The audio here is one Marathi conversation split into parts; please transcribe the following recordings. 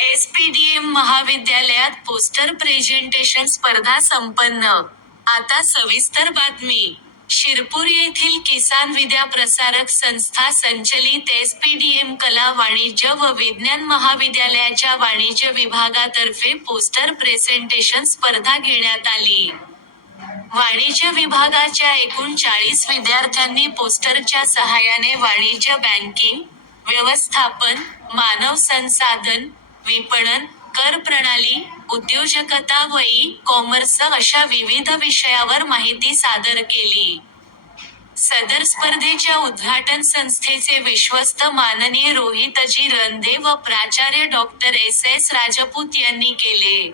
एसपीडीएम महाविद्यालयात पोस्टर प्रेझेंटेशन स्पर्धा संपन्न. आता सविस्तर बातमी. शिरपूर येथील किसान विद्या प्रसारक संस्था संचलित एसपीडीएम कला वाणिज्य व विज्ञान महाविद्यालयाच्या वाणिज्य विभागातर्फे पोस्टर प्रेझेंटेशन स्पर्धा घेण्यात आली. वाणिज्य विभागाच्या एकूण चाळीस विद्यार्थ्यांनी पोस्टरच्या सहाय्याने वाणिज्य बँकिंग, व्यवस्थापन, मानव संसाधन, विपणन, कर प्रणाली, उद्योजकता व ई कॉमर्स अशा विविध विषयावर माहिती सादर केली. सदर स्पर्धेच्या उद्घाटन संस्थेचे विश्वस्त माननीय रोहितजी रंधे व प्राचार्य डॉ. एस. एस. राजपूत यांनी केले.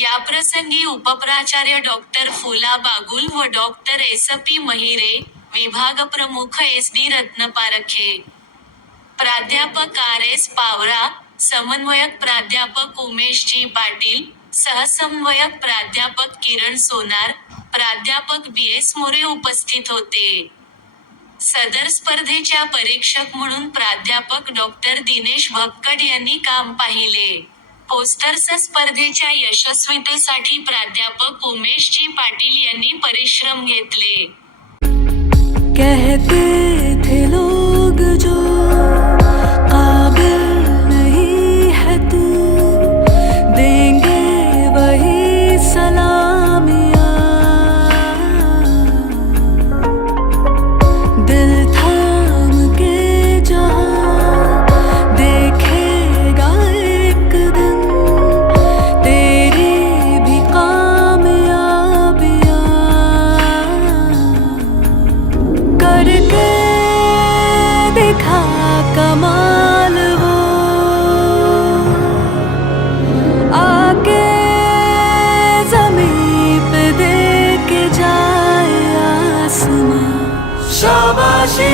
याप्रसंगी उपप्राचार्य डॉ. फुला बागुल व डॉ. एस. पी. महिरे, विभागप्रमुख एस. डी. रत्नपारखे, प्राध्यापक आर. एस. पावरा, समन्वयक प्राध्यापक उमेश जी. पाटील, सहसमन्वयक प्राध्यापक किरण सोनार, प्राध्यापक बी. एस. मोरे उपस्थित होते. सदर स्पर्धेच्या परीक्षक म्हणून प्राध्यापक डॉक्टर दिनेश भक्कड यांनी काम पाहिले. पोस्टर्स स्पर्धेच्या यशस्वीतेसाठी प्राध्यापक उमेश जी. पाटील यांनी परिश्रम घेतले. कहते थे दिखा कमाल वो आके जमीन पे दे के जाए आसमां शाबाशी